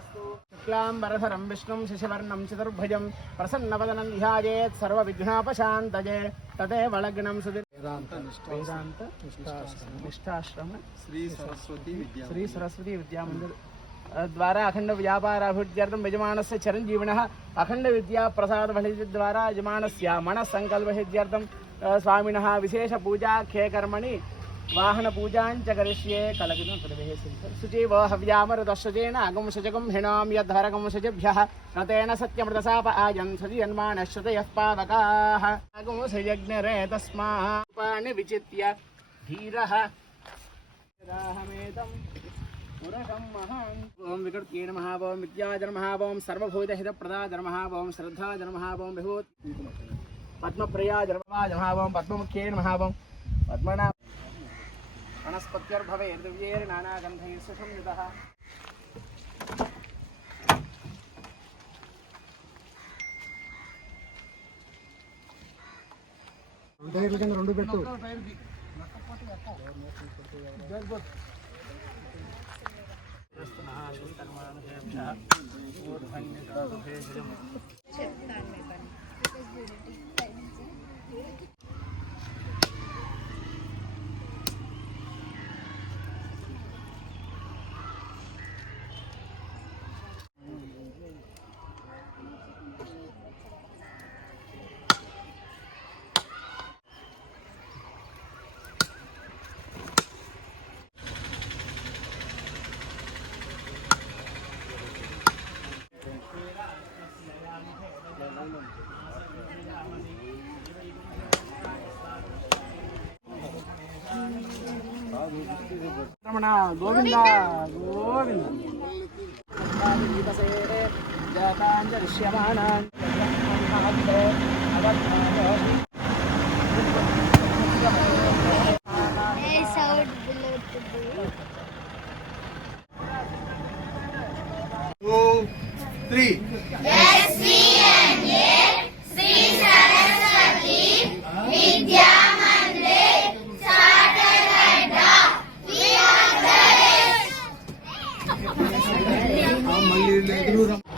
शुक्लांबरधरं विष्णुं शशिवर्णं चतुर्भुजं प्रसन्नवदनं ध्यायेत् सर्वविघ्नोपशान्तये तदेव लग्नं वेदांत निष्ठाश्रम श्री सरस्वती विद्या मंदिर द्वारा अखंड व्यापार अभिवृद्ध्यर्थं यजमानस्य चिरंजीविनः अखंड विद्या प्रसाद फलित द्वारा यजमानस्य मन संकल्प सिद्ध्यर्थं स्वामिनः विशेष पूजा खे कर्मणि वाहन पूजांच करिष्ये कलगिनो शुचिव हव्यामृतश्रुतेन अगं शुचकं हिणां यद्धरगं शुचिभ्यः रतेन सत्यमृतसाप आयन् सृजन्मानश्रुतयः पावकाः अगं सुयज्ञरे तस्मानि विचित्य धीरः राहमेतं पुरकं महान् ओं विकृत्यै नमः ओं विद्याय नमः ओं सर्वभूतहितप्रदाय नमः ओं श्रद्धाय नमः ओं विभूति पद्मप्रियाय नमः ओं पद्ममुख्यै नमः ओं पद्मना वनस्पत्यर्भवेर्दिव्यैर्नानागन्धैः सुसंयुतः టైర్ల కింద రెండు పెట్టు रमण गोविंद गोविंद मल्ली